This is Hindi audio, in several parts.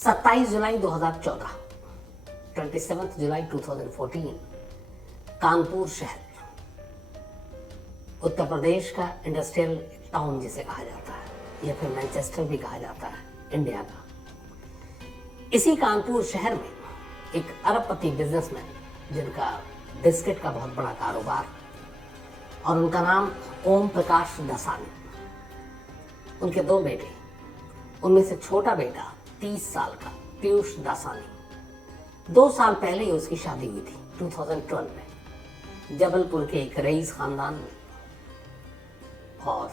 27 जुलाई 2014, 27 जुलाई 2014, कानपुर शहर, उत्तर प्रदेश का इंडस्ट्रियल टाउन जिसे कहा जाता है या फिर मैनचेस्टर भी कहा जाता है इंडिया का। इसी कानपुर शहर में एक अरबपति बिजनेसमैन जिनका बिस्किट का बहुत बड़ा कारोबार और उनका नाम ओम प्रकाश दासानी, उनके दो बेटे, उनमें से छोटा बेटा 30 साल का पीयूष दासानी, 2 साल पहले ही उसकी शादी हुई थी 2012 में जबलपुर के एक रईस खानदान में। और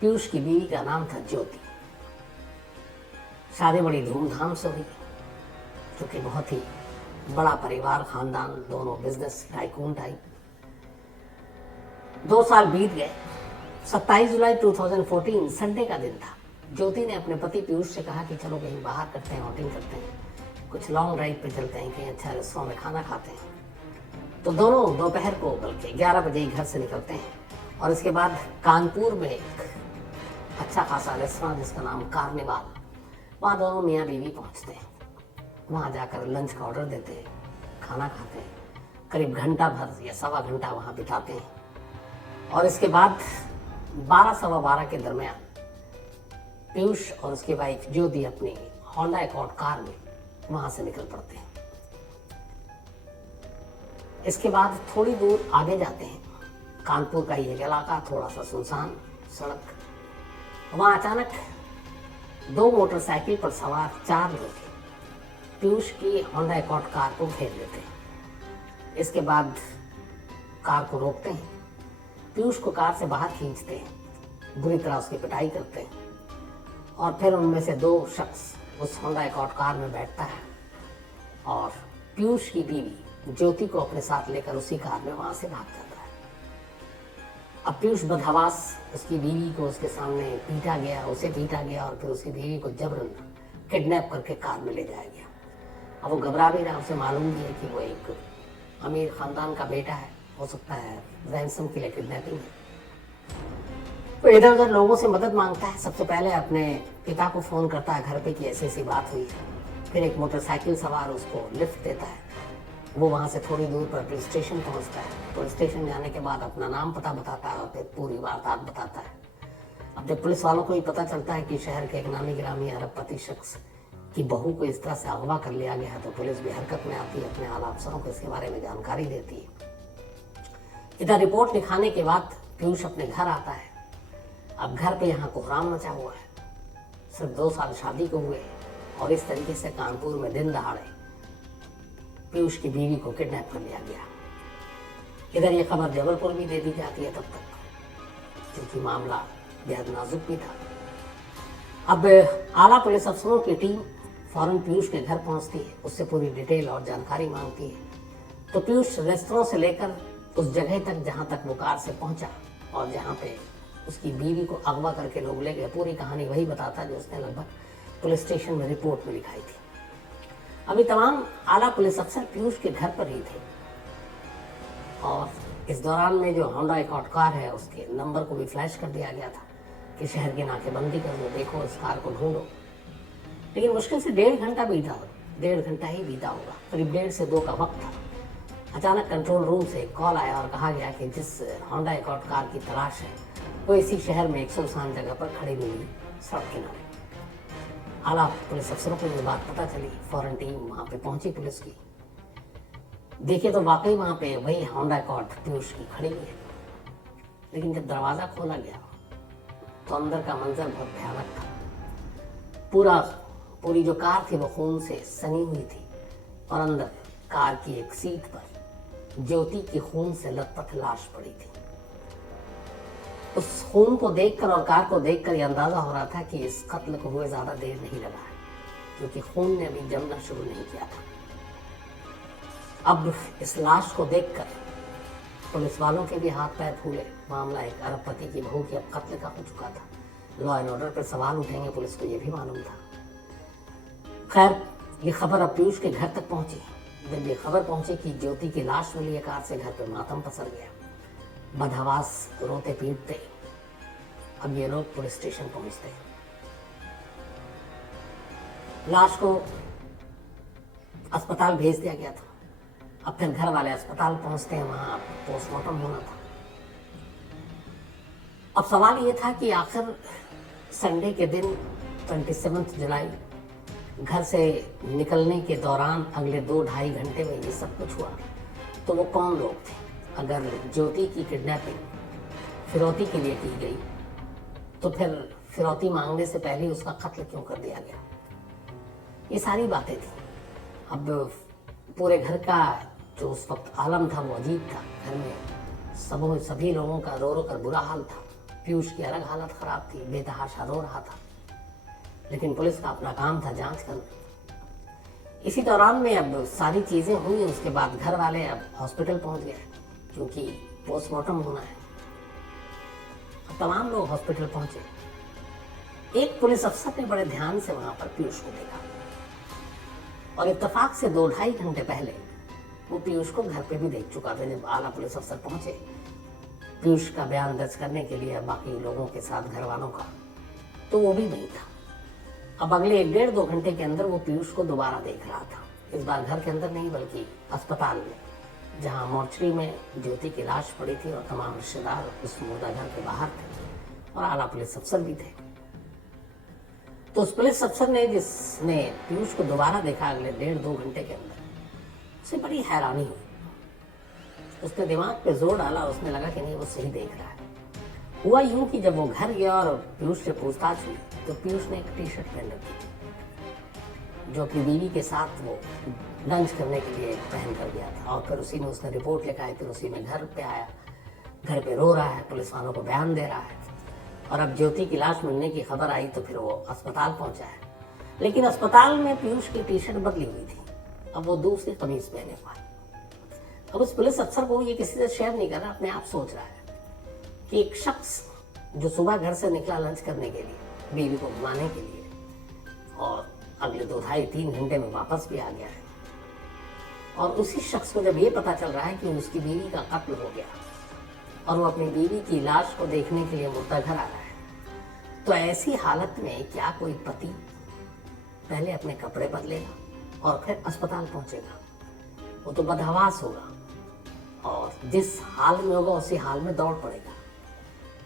पीयूष की बीवी का नाम था ज्योति। शादी बड़ी धूमधाम से हुई क्योंकि बहुत ही बड़ा परिवार, खानदान, दोनों बिजनेस टाइकून टाइप। 2 साल बीत गए। 27 जुलाई 2014 संडे का दिन था। ज्योति ने अपने पति पीयूष से कहा कि चलो कहीं बाहर करते हैं, आउटिंग करते हैं, कुछ लॉन्ग ड्राइव पे चलते हैं, कहीं अच्छा रेस्टोरेंट में खाना खाते हैं। तो दोनों दोपहर को बल्कि 11 बजे ही घर से निकलते हैं और इसके बाद कानपुर में एक अच्छा खासा रेस्टोरेंट जिसका नाम कार्निवाल, वहाँ दोनों मियाँ बीवी पहुँचते हैं। वहाँ जाकर लंच का ऑर्डर देते हैं, खाना खाते हैं, करीब घंटा भर या सवा घंटा वहाँ बिताते हैं और इसके बाद 12 सवा 12 के दरमियान पीयूष और उसकी वाइफ ज्योति अपनी होंडा अकॉर्ड कार में वहाँ से निकल पड़ते हैं। इसके बाद थोड़ी दूर आगे जाते हैं, कानपुर का ही एक इलाका, थोड़ा सा सुनसान सड़क, वहाँ अचानक 2 मोटरसाइकिल पर सवार 4 लोग पीयूष की होंडा अकॉर्ड कार को घेर लेते हैं। इसके बाद कार को रोकते हैं, पीयूष को कार से बाहर खींचते हैं, बुरी तरह उसकी पिटाई करते हैं और फिर उनमें से 2 शख्स उस होंडा अकॉर्ड कार में बैठता है और पीयूष की बीवी ज्योति को अपने साथ लेकर उसी कार में वहां से भाग जाता है। अब पीयूष बदहवास उसकी बीवी को उसके सामने पीटा गया, उसे पीटा गया और फिर उसकी बीवी को जबरन किडनैप करके कार में ले जाया गया। अब वो घबरा भी रहा, उसे मालूम भी है कि वो एक अमीर खानदान का बेटा है, हो सकता है रैंसम के लिए किडनैपिंग है। तो इधर उधर लोगों से मदद मांगता है। सबसे पहले अपने पिता को फोन करता है घर पे कि ऐसी ऐसी बात हुई है। फिर एक मोटरसाइकिल सवार उसको लिफ्ट देता है, वो वहाँ से थोड़ी दूर पर पुलिस स्टेशन पहुँचता है। पुलिस स्टेशन जाने के बाद अपना नाम पता बताता है और फिर पूरी वारदात बताता है। अब जब पुलिस वालों को ये पता चलता है कि शहर के एक नामी गिरामी अरबपति शख्स की बहू को इस तरह से अगवा कर लिया गया है, तो पुलिस भी हरकत में आती है, अपने आला अफसरों को इसके बारे में जानकारी देती है। इधर रिपोर्ट लिखाने के बाद पीयूष अपने घर आता है। अब घर पे यहाँ कोहराम मचा हुआ है, सिर्फ 2 साल शादी को हुए और इस तरीके से कानपुर में दिन दहाड़े पीयूष की बीवी को किडनैप कर लिया गया। इधर ये खबर जबलपुर भी दे दी जाती है तब तक, क्योंकि मामला बेहद नाजुक भी था। अब आला पुलिस अफसरों की टीम फौरन पीयूष के घर पहुंचती है, उससे पूरी डिटेल और जानकारी मांगती है। तो पीयूष रेस्टोरेंट से लेकर उस जगह तक जहां तक वो कार से पहुंचा और जहां पे उसकी बीवी को अगवा करके लोग ले गए, पूरी कहानी वही बताता जो उसने लगभग पुलिस स्टेशन में रिपोर्ट में लिखाई थी। अभी तमाम आला पुलिस अफसर पीयूष के घर पर ही थे और इस दौरान में जो होंडा अकॉर्ड कार है उसके नंबर को भी फ्लैश कर दिया गया था कि शहर की नाकेबंदी कर दो, देखो इस कार को ढूंढो। लेकिन मुश्किल से 1.5 घंटा बीता हो, 1.5 घंटा ही बीता होगा, करीब 1:30 से 2 का वक्त था। अचानक कंट्रोल रूम से कॉल आया और कहा गया कि जिस होंडा अकॉर्ड कार की तलाश है वो इसी शहर में एक सुनसान जगह पर खड़ी मिली सड़क किनारे। आला पुलिस अफसरों को ये बात पता चली, फौरन टीम वहाँ पे पहुंची पुलिस की। देखिए तो वाकई वहाँ पे वही होंडा अकॉर्ड पीयूष की खड़ी हुई है। लेकिन जब दरवाजा खोला गया तो अंदर का मंजर बहुत भयानक था। पूरी जो कार थी वो खून से सनी हुई थी और अंदर कार की एक सीट पर ज्योति की खून से लथपथ लाश पड़ी थी। उस खून को देखकर और कार को देखकर यह अंदाजा हो रहा था कि इस कत्ल को हुए ज्यादा देर नहीं लगा है, क्योंकि खून ने अभी जमना शुरू नहीं किया था। अब इस लाश को देखकर पुलिस वालों के भी हाथ पैर फूले। मामला एक अरबपति की बहू की अब कत्ल का हो चुका था। लॉ एंड ऑर्डर पर सवाल उठेंगे, पुलिस को यह भी मालूम था। खैर, ये खबर अब पीयूष के घर तक पहुंची। जब ये खबर पहुंची कि ज्योति की लाश मिली है कार से, घर पर मातम पसर गया। बदहवास रोते पीटते अब ये लोग पुलिस स्टेशन पहुंचते। लाश को अस्पताल भेज दिया गया था। अब फिर घर वाले अस्पताल पहुंचते हैं, वहां पोस्टमार्टम होना था। अब सवाल ये था कि आखिर संडे के दिन 27 जुलाई घर से निकलने के दौरान अगले 2-2.5 घंटे में ये सब कुछ हुआ, तो वो कौन लोग थे? अगर ज्योति की किडनैपिंग फिरौती के लिए की गई, तो फिर फिरौती मांगने से पहले उसका कत्ल क्यों कर दिया गया? ये सारी बातें थी। अब पूरे घर का जो उस वक्त आलम था वो अजीब था। घर में सभी लोगों का रो रो कर बुरा हाल था। पीयूष की अलग हालत खराब थी, बेतहाशा रो रहा था, लेकिन पुलिस का अपना काम था जांच करना। इसी दौरान में अब सारी चीजें हुई। उसके बाद घर वाले अब हॉस्पिटल पहुंच गए, क्योंकि पोस्टमार्टम होना है। अब तमाम लोग हॉस्पिटल पहुंचे। एक पुलिस अफसर ने बड़े ध्यान से वहां पर पीयूष को देखा, और इत्तेफाक से 2-2.5 घंटे पहले वो पीयूष को घर पे भी देख चुका था। जब आला पुलिस अफसर पहुंचे पीयूष का बयान दर्ज करने के लिए बाकी लोगों के साथ, घर वालों का, तो वो भी नहीं था। अब अगले 1-1.5-2 घंटे के अंदर वो पीयूष को दोबारा देख रहा था। इस बार घर के अंदर नहीं, बल्कि अस्पताल में, जहां मोर्चरी में ज्योति की लाश पड़ी थी और तमाम रिश्तेदार उस मुर्दा घर के बाहर थे और आला पुलिस अफसर भी थे। तो उस पुलिस अफसर ने, जिसने पीयूष को दोबारा देखा अगले 1.5-2 घंटे के अंदर, उसे बड़ी हैरानी हुई। उसने दिमाग पे जोर डाला, उसने लगा कि नहीं वो सही देख रहा है। हुआ यूं कि जब वो घर गया और पीयूष से पूछताछ हुई, तो पीयूष ने एक टी-शर्ट पहन रखी थी, जो अपनी बीवी के साथ वो लंच करने के लिए पहन कर गया था। और फिर उसी में उसने रिपोर्ट लिखाई, फिर उसी में घर पे आया, घर पे रो रहा है, पुलिस वालों को बयान दे रहा है। और अब ज्योति की लाश मिलने की खबर आई तो फिर वो अस्पताल पहुंचा है। लेकिन अस्पताल में पीयूष की टी-शर्ट बदली हुई थी, अब वो दूसरी कमीज पहने हुआ है। अब उस पुलिस अफसर को ये किसी से शेयर नहीं कर रहा, अपने आप सोच रहा है कि एक शख्स जो सुबह घर से निकला लंच करने के लिए, बीवी को घुमाने के लिए, और अगले 2-2.5-3 घंटे में वापस भी आ गया है, और उसी शख्स को जब ये पता चल रहा है कि उसकी बीवी का कत्ल हो गया और वो अपनी बीवी की लाश को देखने के लिए मुर्दा घर आ रहा है, तो ऐसी हालत में क्या कोई पति पहले अपने कपड़े बदलेगा और फिर अस्पताल पहुंचेगा? वो तो बदहवास होगा और जिस हाल में होगा उसी हाल में दौड़ पड़ेगा।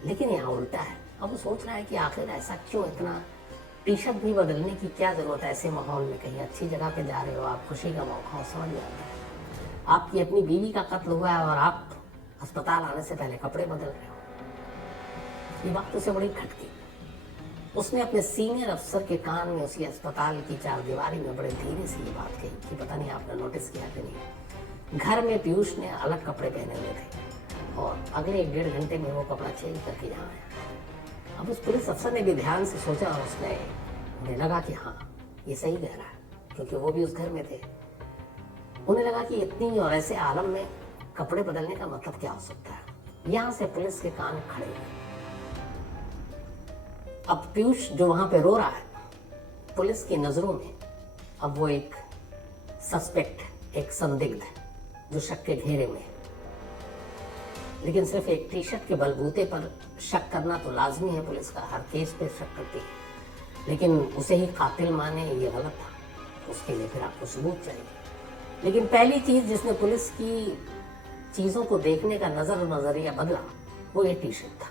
लेकिन यहाँ उल्टा है। अब वो सोच रहा है कि आखिर ऐसा क्यों, इतना टी-शर्ट भी बदलने की क्या जरूरत है? ऐसे माहौल में कहीं अच्छी जगह पे जा रहे हो, आप खुशी का मौका हो, समझ जाता है। आपकी अपनी बीवी का कत्ल हुआ है और आप अस्पताल आने से पहले कपड़े बदल रहे हो। ये बात उसे बड़ी खटकी। उसने अपने सीनियर अफसर के कान में उसी अस्पताल की चारदीवारी में बड़े धीरे से ये बात कही कि पता नहीं आपने नोटिस किया कि नहीं, घर में पीयूष ने अलग कपड़े पहने हुए थे और अगले 1-1.5 घंटे में वो कपड़ा चेंज करके यहाँ आया। अब उस पुलिस अफसर ने भी ध्यान से सोचा और उन्हें लगा कि हाँ ये सही कह रहा है, क्योंकि वो भी उस घर में थे। उन्हें लगा कि इतनी और ऐसे आलम में कपड़े बदलने का मतलब क्या हो सकता है। यहाँ से पुलिस के कान खड़े हुए। अब पीयूष जो वहां पे रो रहा है, पुलिस की नजरों में अब वो एक सस्पेक्ट, एक संदिग्ध, जो शक के घेरे में है। लेकिन सिर्फ एक टी-शर्ट के बलबूते पर शक करना तो लाजमी है, पुलिस का हर केस पे शक करती है, लेकिन उसे ही कातिल माने ये गलत था। उसके लिए फिर आपको सबूत चाहिए। लेकिन पहली चीज जिसने पुलिस की चीजों को देखने का नजरिया बदला, वो ये टी-शर्ट था।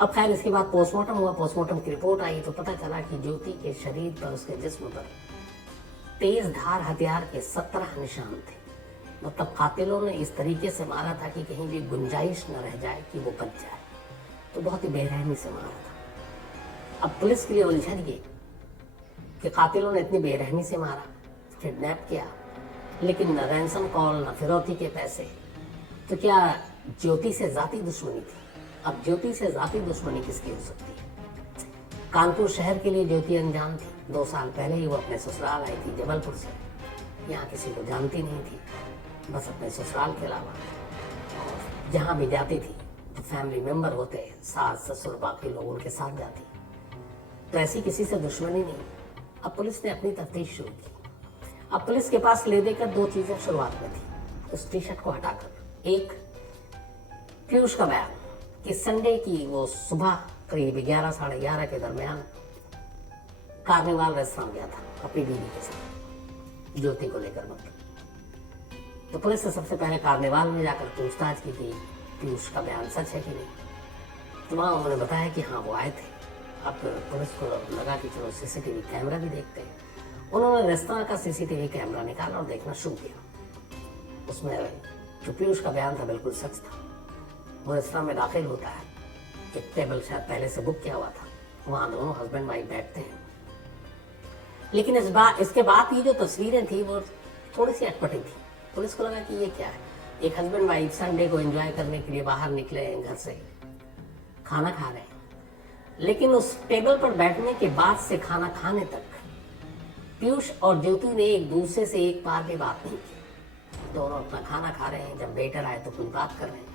अब खैर इसके बाद पोस्टमार्टम हुआ, पोस्टमार्टम की रिपोर्ट आई तो पता चला कि ज्योति के शरीर पर, उसके जिस्म पर तेज धार हथियार के 17 निशान थे। मतलब कातिलों ने इस तरीके से मारा था कि कहीं भी गुंजाइश न रह जाए कि वो बच जाए, तो बहुत ही बेरहमी से मारा था। अब पुलिस के लिए उलझन ये कि कातिलों ने इतनी बेरहमी से मारा, किडनैप किया, लेकिन न रैंसम कॉल, न फिरौती के पैसे, तो क्या ज्योति से जाती दुश्मनी थी? अब ज्योति से जाती दुश्मनी किसकी हो सकती है? कानपुर शहर के लिए ज्योति अनजान थी। 2 साल पहले ही वो अपने ससुराल आई थी जबलपुर से। यहाँ किसी को जानती नहीं थी, बस अपने ससुराल के अलावा। और जहाँ भी जाती थी तो फैमिली मेंबर होते, सास ससुर बाकी लोग उनके साथ जाती, तो ऐसी किसी से दुश्मनी नहीं। अब पुलिस ने अपनी तफ्तीश शुरू की। अब पुलिस के पास ले देकर 2 चीजें शुरुआत में थी, उस टी-शर्ट को हटाकर। एक, पीयूष का बयान कि संडे की वो सुबह करीब 11 साढ़े 11 के दरमियान कार्निवाल रेस्टोरेंट गया था अपनी बीवी के साथ, ज्योति को लेकर मतलब। तो पुलिस ने सबसे पहले कार्निवाल में जाकर पूछताछ की कि पीयूष का बयान सच है कि नहीं। तो वहाँ उन्होंने बताया कि हाँ वो आए थे। अब पुलिस को लगा कि चलो सीसीटीवी कैमरा भी देखते हैं। उन्होंने रेस्तरां का सीसीटीवी कैमरा निकाला और देखना शुरू किया। उसमें जो पीयूष का बयान था बिल्कुल सच था। वो रेस्तरां में दाखिल होता है, एक टेबल शायद पहले से बुक किया हुआ था, वहाँ दोनों हस्बैंड वाइफ बैठते हैं। लेकिन इसके बाद ये जो तस्वीरें थी वो थोड़ी सी अटपटी थी। पुलिस को लगा कि ये क्या है, एक हस्बैंड वाइफ संडे को एंजॉय करने के लिए बाहर निकले हैं घर से, खाना खा रहे हैं, लेकिन उस टेबल पर बैठने के बाद से खाना खाने तक पीयूष और ज्योति ने एक दूसरे से एक बार भी बात नहीं की। दोनों अपना खाना खा रहे हैं, जब वेटर आए तो कुछ बात कर रहे हैं,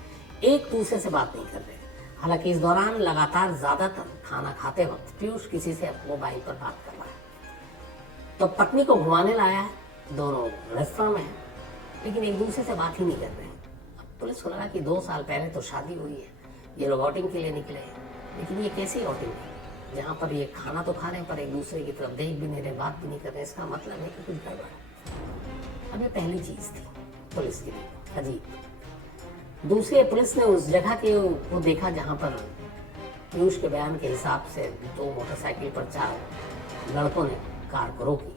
एक दूसरे से बात नहीं कर रहे। हालांकि इस दौरान लगातार ज्यादातर खाना खाते वक्त पीयूष किसी से मोबाइल पर बात कर रहा है। तो पत्नी को घुमाने लाया है, दोनों रेस्तरां में है, लेकिन एक दूसरे से बात ही नहीं कर रहे हैं। अब पुलिस को लगा कि 2 साल पहले तो शादी हुई है, ये लोग आउटिंग के लिए निकले हैं, लेकिन ये कैसी आउटिंग है जहाँ पर ये खाना तो खा रहे हैं पर एक दूसरे की तरफ देख भी नहीं रहे, बात भी नहीं कर रहे। इसका मतलब है कि कुछ गड़बड़ है। अब ये पहली चीज थी पुलिस के लिए अजीब। दूसरी, पुलिस ने उस जगह के वो देखा जहाँ पर पीयूष के बयान के हिसाब से 2 मोटरसाइकिल पर 4 लड़कों ने कार को रोकी।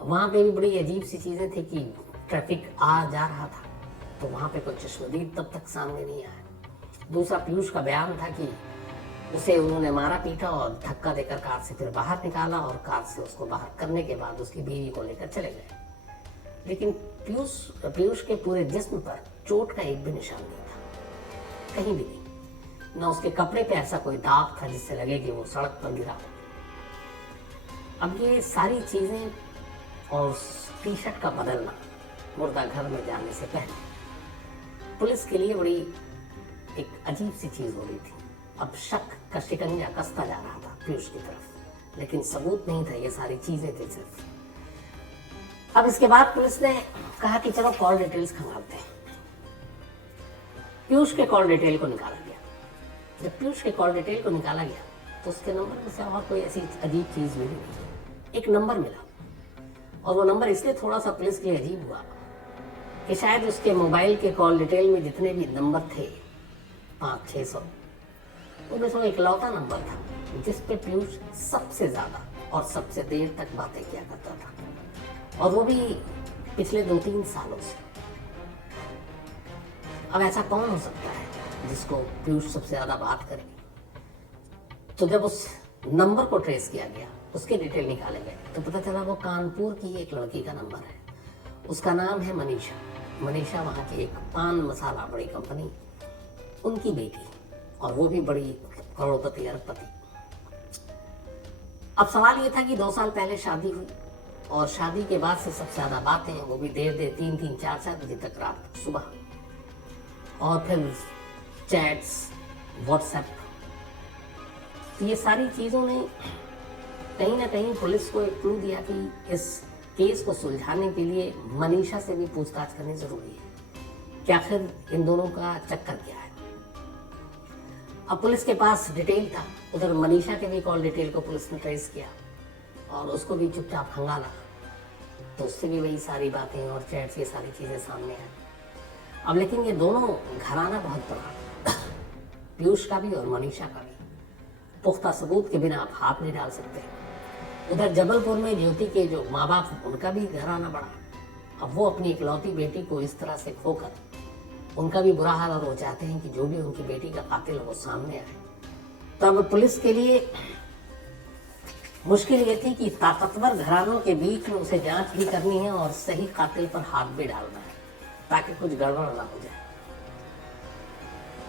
वहाँ पे भी बड़ी अजीब सी चीजें थी कि ट्रैफिक आ जा रहा था, तो वहाँ पे कोई चश्मदीद तब तक सामने नहीं आया। दूसरा, पीयूष का बयान था कि उसे उन्होंने मारा पीटा और धक्का देकर कार से फिर बाहर निकाला और कार से उसको बाहर करने के बाद उसकी बीवी को लेकर चले गए। लेकिन पीयूष के पूरे जिस्म पर चोट का एक भी निशान नहीं था, कहीं भी नहीं। न उसके कपड़े पे ऐसा कोई दाग था जिससे लगे कि वो सड़क पर गिरा हो। अब ये सारी चीजें और टी शर्ट का बदलना मुर्दा घर में जाने से पहले पुलिस के लिए बड़ी एक अजीब सी चीज हो रही थी। अब शक का शिकंजा कसता जा रहा था पीयूष की तरफ, लेकिन सबूत नहीं था, ये सारी चीजें थी सिर्फ। अब इसके बाद पुलिस ने कहा कि चलो कॉल डिटेल्स खंगालते हैं। पीयूष के कॉल डिटेल को निकाला गया। जब पीयूष के कॉल डिटेल को निकाला गया तो उसके नंबर में से और कोई ऐसी अजीब चीज मिली नहीं। एक नंबर मिला, और वो नंबर इसलिए थोड़ा सा पुलिस के लिए अजीब हुआ कि शायद उसके मोबाइल के कॉल डिटेल में जितने भी नंबर थे 500-600, उनमें से इकलौता नंबर था जिस पे पीयूष सबसे ज्यादा और सबसे देर तक बातें किया करता था, और वो भी पिछले 2-3 सालों से। अब ऐसा कौन हो सकता है जिसको पीयूष सबसे ज्यादा बात करे? तो जब उस नंबर को ट्रेस किया गया, उसके डिटेल निकाले गए, तो पता चला वो कानपुर की एक लड़की का नंबर है। उसका नाम है मनीषा। मनीषा वहाँ की एक पान मसाला बड़ी कंपनी, उनकी बेटी, और वो भी बड़ी करोड़पति अरबपति। अब सवाल ये था कि 2 साल पहले शादी हुई, और शादी के बाद से सबसे ज्यादा बातें, वो भी देर 3-3, 4-4 बजे तक रात सुबह, और फिर चैट्स, व्हाट्सएप। ये सारी चीजों ने कहीं ना कहीं पुलिस को एक क्लू दिया कि इस केस को सुलझाने के लिए मनीषा से भी पूछताछ करनी जरूरी है कि आखिर इन दोनों का चक्कर क्या है। अब पुलिस के पास डिटेल था, उधर मनीषा के भी कॉल डिटेल को पुलिस ने ट्रेस किया और उसको भी चुपचाप खंगाला, तो उससे भी वही सारी बातें और चैट्स, ये सारी चीजें सामने आई। अब लेकिन ये दोनों घराना बहुत बड़ा, पीयूष का भी और मनीषा का भी। पुख्ता सबूत के बिना आप हाथ नहीं डाल सकते। उधर जबलपुर में ज्योति के जो माँ बाप, उनका भी घराना बड़ा। अब वो अपनी इकलौती बेटी को इस तरह से खोकर, उनका भी बुरा हाल, और वो चाहते हैं कि जो भी उनकी बेटी का कातिल है वो सामने आए। तो अब पुलिस के लिए मुश्किल ये थी कि ताकतवर घरानों के बीच में उसे जांच भी करनी है और सही कातिल पर हाथ भी डालना है ताकि कुछ गड़बड़ ना हो जाए।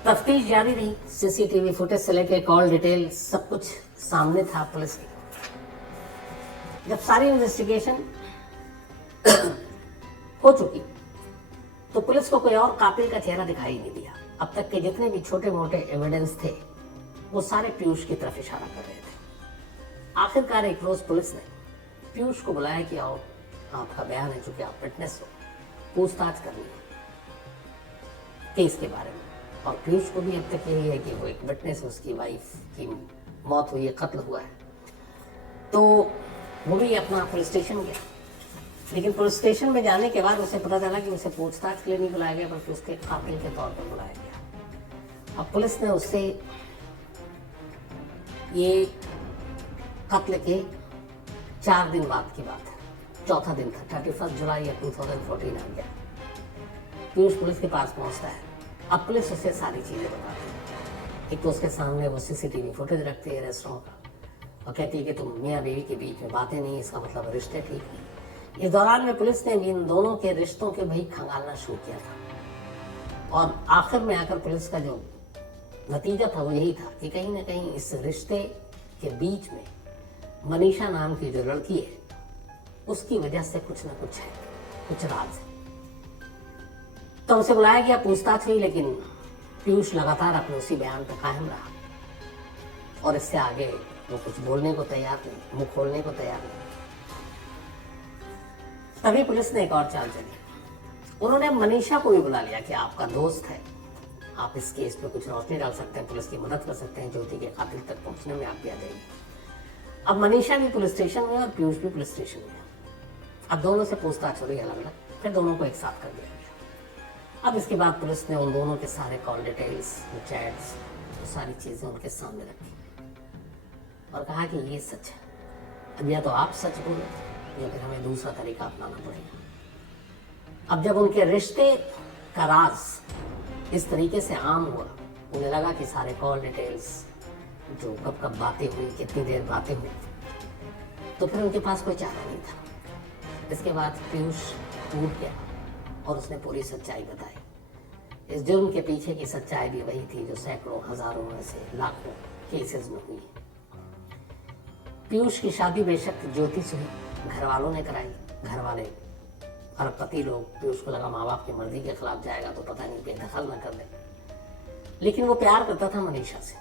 तफ्तीश जारी रही, सीसीटीवी फुटेज से लेकर कॉल डिटेल सब कुछ सामने था पुलिस की। जब सारी इन्वेस्टिगेशन हो चुकी तो पुलिस को कोई और कातिल का चेहरा दिखाई नहीं दिया। अब तक के जितने भी छोटे मोटे एविडेंस थे वो सारे पीयूष की तरफ इशारा कर रहे थे। आखिरकार एक रोज पुलिस ने पीयूष को बुलाया कि आओ, आपका बयान है, चूंकि आप विटनेस हो, पूछताछ करनी है केस के बारे में। और पीयूष को भी अब तक यही है कि वो एक विटनेस है, उसकी वाइफ की मौत हुई है, कत्ल हुआ है। तो वो भी अपना पुलिस स्टेशन गया, लेकिन पुलिस स्टेशन में जाने के बाद उसे पता चला कि उसे पूछताछ के लिए नहीं बुलाया गया बल्कि उसके कातिल के तौर पर बुलाया गया। अब पुलिस ने उससे ये कत्ल के 4 दिन बाद की बात है, चौथा दिन था, 31 जुलाई 2014 आ गया। पीयूष पुलिस के पास पहुंचता है। अब पुलिस उसे सारी चीजें बताती है। एक तो उसके सामने वो सीसीटीवी फुटेज रखती है रेस्टोरेंट का और कहती है कि तुम मियाँ बीवी के बीच में बातें नहीं, इसका मतलब रिश्ते ठीक नहीं। इस दौरान में पुलिस ने इन दोनों के रिश्तों के भाई खंगालना शुरू किया था और आखिर में आकर पुलिस का जो नतीजा था वो यही था कि कहीं ना कहीं इस रिश्ते के बीच में मनीषा नाम की जो लड़की है उसकी वजह से कुछ ना कुछ है, कुछ राज है। तो उसे बुलाया गया, पूछताछ हुई, लेकिन पीयूष लगातार अपने उसी बयान पर कायम रहा और इससे आगे वो कुछ बोलने को तैयार नहीं, मुंह खोलने को तैयार नहीं। तभी पुलिस ने एक और चाल चली। उन्होंने मनीषा को भी बुला लिया कि आपका दोस्त है, आप इस केस पे कुछ रोशनी डाल सकते हैं, पुलिस की मदद कर सकते हैं, ज्योति के कातिल तक पहुंचने में आप भी आ जाएंगे। अब मनीषा भी पुलिस स्टेशन में और पीयूष भी पुलिस स्टेशन में। अब दोनों से पूछताछ हो रही अलग अलग, फिर दोनों को एक साथ कर दिया गया। अब इसके बाद पुलिस ने उन दोनों के सारे कॉल डिटेल्स, चैट्स, सारी चीजें उनके सामने रखी और कहा कि ये सच है। अब या तो आप सच बोलो या फिर हमें दूसरा तरीका अपनाना पड़ेगा। अब जब उनके रिश्ते का राज इस तरीके से आम हुआ, उन्हें लगा कि सारे कॉल डिटेल्स, जो कब कब बातें हुई, कितनी देर बातें हुई, तो फिर उनके पास कोई चारा नहीं था। इसके बाद पीयूष टूट गया और उसने पूरी सच्चाई बताई। इस जुर्म के पीछे की सच्चाई भी वही थी जो सैकड़ों, हजारों में से लाखों केसेस में हुई। पीयूष की शादी बेशक ज्योति से हुई, घर वालों ने कराई। घर वाले अरबपति लोग, पीयूष को लगा माँ बाप की मर्जी के खिलाफ जाएगा तो पता नहीं बेदखल न कर दे, लेकिन वो प्यार करता था मनीषा से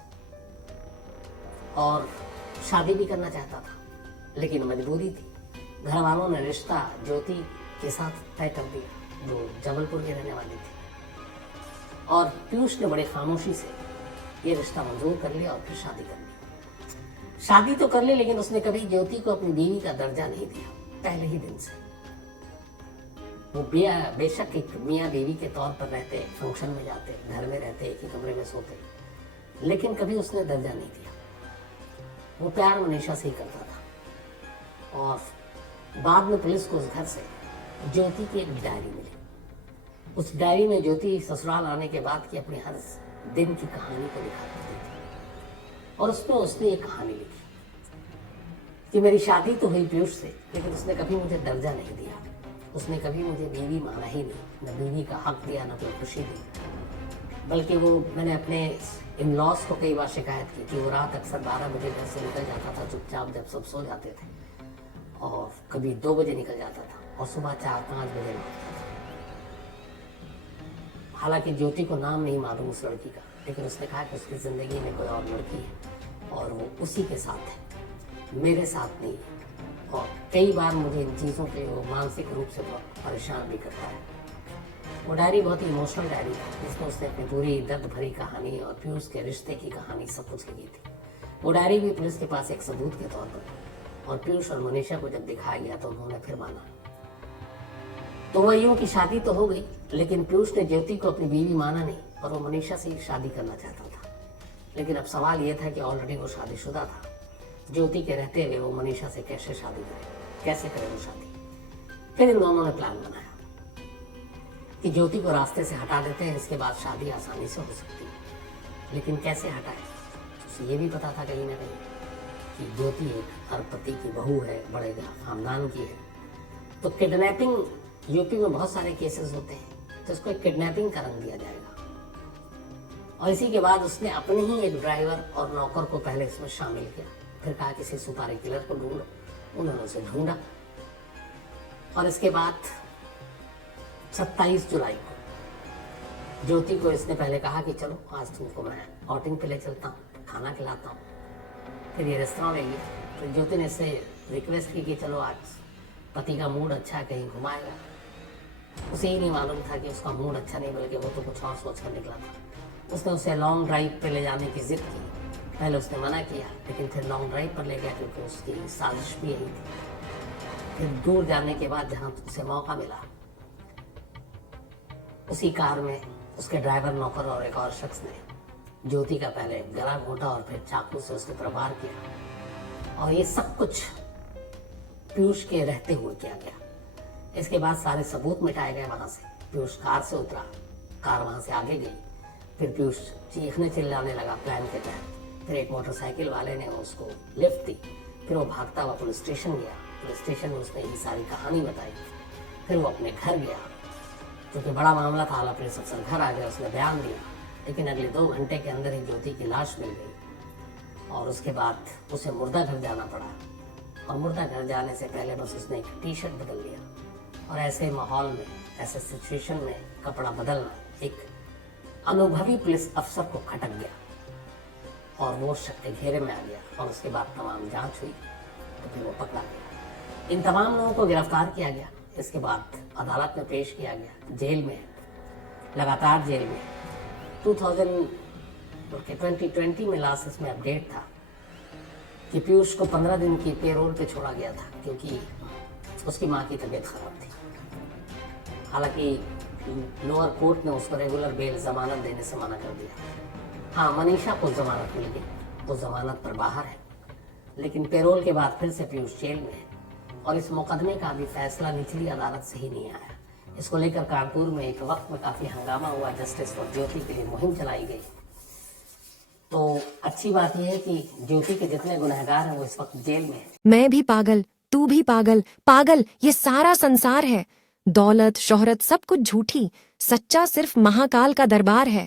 और शादी भी करना चाहता था, लेकिन मजबूरी थी। घर वालों ने रिश्ता ज्योति के साथ तय कर दिया, जो जबलपुर की रहने वाली थी, और पीयूष ने बड़ी खामोशी से ये रिश्ता मंजूर कर लिया और फिर शादी कर ली। शादी तो कर ली, लेकिन उसने कभी ज्योति को अपनी बीवी का दर्जा नहीं दिया। पहले ही दिन से वो बेशक एक मियाँ बीवी के तौर पर रहते, फंक्शन में जाते, घर में रहते, एक ही कमरे में सोते, लेकिन कभी उसने दर्जा नहीं दिया। वो प्यार मनीषा से ही करता था। और बाद में पुलिस को उस घर से ज्योति की एक डायरी मिली। उस डायरी में ज्योति ससुराल आने के बाद की अपनी हर दिन की कहानी को लिखा करती थी और उसमें उसने एक कहानी लिखी कि मेरी शादी तो हुई पीयूष से, लेकिन उसने कभी मुझे दर्जा नहीं दिया, उसने कभी मुझे बीवी माना ही नहीं, न बीवी का हक दिया, न कोई खुशी दी। बल्कि वो मैंने अपने इन लॉस को कई बार शिकायत की कि वो रात अक्सर 12 बजे घर से निकल जाता था चुपचाप, जब सब सो जाते थे, और कभी 2 बजे निकल जाता था और सुबह 4-5 बजे लौटता था। हालांकि ज्योति को नाम नहीं मालूम उस लड़की का, लेकिन उसने कहा कि उसकी जिंदगी में कोई और लड़की है और वो उसी के साथ है, मेरे साथ नहीं। और कई बार मुझे इन चीज़ों के वो मानसिक रूप से बहुत परेशान भी करता है। वो डायरी बहुत ही इमोशनल डायरी थी, जिसमें उसने अपनी पूरी दर्द भरी कहानी और पीयूष के रिश्ते की कहानी सब कुछ लिखी थी। वो डायरी भी पुलिस के पास एक सबूत के तौर पर, और पीयूष और मनीषा को जब दिखाया गया तो उन्होंने फिर माना। तो वह यूं की शादी तो हो गई, लेकिन पीयूष ने ज्योति को अपनी बीवी माना नहीं और वो मनीषा से ही शादी करना चाहता था। लेकिन अब सवाल यह था कि ऑलरेडी वो शादीशुदा था। ज्योति के रहते हुए वो मनीषा से कैसे शादी करे, कैसे करे वो शादी। फिर इन दोनों ने प्लान बनाया कि ज्योति को रास्ते से हटा देते हैं, इसके बाद शादी आसानी से हो सकती है। लेकिन कैसे हटाए, उसे ये भी पता था कहीं ना कहीं कि ज्योति एक अरबपति की बहू है, बड़े खानदान की है। तो किडनैपिंग यूपी में बहुत सारे केसेस होते हैं, तो इसको एक किडनैपिंग का रंग दिया जाएगा। और इसी के बाद उसने अपने ही एक ड्राइवर और नौकर को पहले इसमें शामिल किया। फिर कहा किसी सुपारी किलर को ढूंढो, उन्होंने उसे ढूंढा। और इसके बाद 27 जुलाई को ज्योति को इसने पहले कहा कि चलो आज तुमको मैं आउटिंग पे ले चलता हूँ, खाना खिलाता हूँ। फिर ये रेस्टोरेंट ले गया। तो ज्योति ने इससे रिक्वेस्ट की कि चलो आज पति का मूड अच्छा है, कहीं घुमाएगा। उसे ही नहीं मालूम था कि उसका मूड अच्छा नहीं, बल्कि वो तो कुछ और सोच कर निकला था। उसने उसे लॉन्ग ड्राइव पे ले जाने की जिद की, पहले उसने मना किया, लेकिन फिर लॉन्ग ड्राइव पर ले गया क्योंकि उसकी साजिश भी यही थी। फिर दूर जाने के बाद जहाँ उसे मौका मिला, उसी कार में उसके ड्राइवर, नौकर और एक और शख्स ने ज्योति का पहले गला घोटा और फिर चाकू से उसके प्रहार किया। और ये सब कुछ पीयूष के रहते हुए किया गया। इसके बाद सारे सबूत मिटाए गए वहाँ से। पीयूष कार से उतरा, कार वहाँ से आगे गई, फिर पीयूष चीखने चिल्लाने लगा प्लान के तहत। फिर एक मोटरसाइकिल वाले ने उसको लिफ्ट दी, फिर वो भागता हुआ पुलिस स्टेशन गया। पुलिस स्टेशन में उसने ये सारी कहानी बताई। फिर वो अपने घर गया, क्योंकि बड़ा मामला था। आला पुलिस अफसर घर आ गया, उसने बयान दिया, लेकिन अगले 2 घंटे के अंदर ही ज्योति की लाश मिल गई। और उसके बाद उसे मुर्दा घर जाना पड़ा। और मुर्दा घर जाने से पहले बस उसने एक टी शर्ट बदल लिया। और ऐसे माहौल में, ऐसे सिचुएशन में कपड़ा बदलना एक अनुभवी पुलिस अफसर को खटक गया और वो शक के घेरे में आ गया। और उसके बाद तमाम जांच हुई तो फिर वो पकड़ा गया। इन तमाम लोगों को गिरफ्तार किया गया। इसके बाद अदालत में पेश किया गया, जेल में, लगातार जेल में। 2020 में लास्ट इसमें अपडेट था कि पीयूष को 15 दिन की पेरोल पे छोड़ा गया था, क्योंकि उसकी माँ की तबीयत खराब थी। हालांकि लोअर कोर्ट ने उसको रेगुलर बेल जमानत देने से मना कर दिया। हाँ, मनीषा को जमानत मिल गई, वो जमानत पर बाहर है, लेकिन पेरोल के बाद फिर से पीयूष जेल में है। और इस मुकदमे का भी फैसला निचली अदालत से ही नहीं आया। इसको लेकर कानपुर में एक वक्त में काफी हंगामा हुआ, जस्टिस फॉर ज्योति के लिए मुहिम चलाई गई। तो अच्छी बात यह है कि ज्योति के जितने गुनहगार हैं वो इस वक्त जेल में है। मैं भी पागल, तू भी पागल, पागल ये सारा संसार है। दौलत, शोहरत सब कुछ झूठी, सच्चा सिर्फ महाकाल का दरबार है।